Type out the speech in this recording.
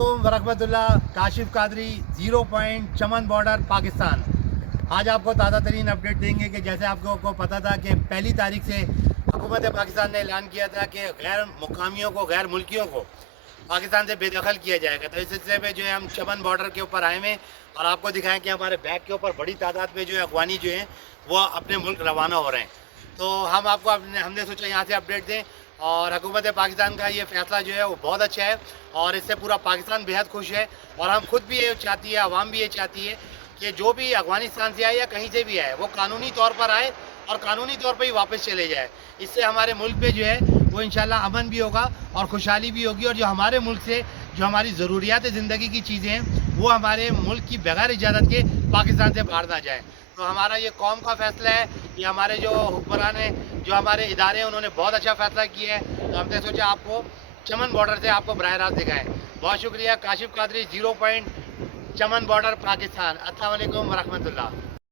वरहमतुल्लाह। Kashif Qadri, 0 point, चमन border, Pakistan. आज आपको ताज़ा तरीन अपडेट देंगे कि जैसे आपको पता था कि पहली तारीख से हुकूमत पाकिस्तान ने ऐलान किया था कि गैर मुकामियों को, गैर मुल्कियों को पाकिस्तान से बेदखल किया जाएगा। तो इस सिलसिले में जो है हम चमन बॉर्डर के ऊपर आए हुए और आपको दिखाएं कि हमारे बैग के ऊपर बड़ी तादाद में जो है अफगानी जो हैं वो अपने मुल्क रवाना हो रहे हैं। तो हम आपको हमने सोचा यहाँ से अपडेट दें। और हुकूमत पाकिस्तान का ये फ़ैसला जो है वो बहुत अच्छा है और इससे पूरा पाकिस्तान बेहद खुश है। और हम खुद भी ये चाहती है, आवाम भी ये चाहती है कि जो भी अफ़गानिस्तान से आए या कहीं से भी आए वो कानूनी तौर पर आए और कानूनी तौर पर ही वापस चले जाए। इससे हमारे मुल्क पे जो है वो इंशाल्लाह अमन भी होगा और खुशहाली भी होगी। और जो हमारे मुल्क से जो हमारी ज़रूरियात ज़िंदगी की चीज़ें हैं वो हमारे मुल्क की बगैर इजाज़त के पाकिस्तान से बाहर ना जाए। तो हमारा ये कौम का फ़ैसला है, ये हमारे जो हुक्मरान हैं, जो हमारे इदारे हैं, उन्होंने बहुत अच्छा फ़ैसला किया है। तो हमने सोचा आपको चमन बॉर्डर से आपको बराह रास्त दिखाएँ। बहुत शुक्रिया। काशिफ कादरी, 0 पॉइंट, चमन बॉर्डर, पाकिस्तान। अस्सलाम वालेकुम वरहमतुल्लाह।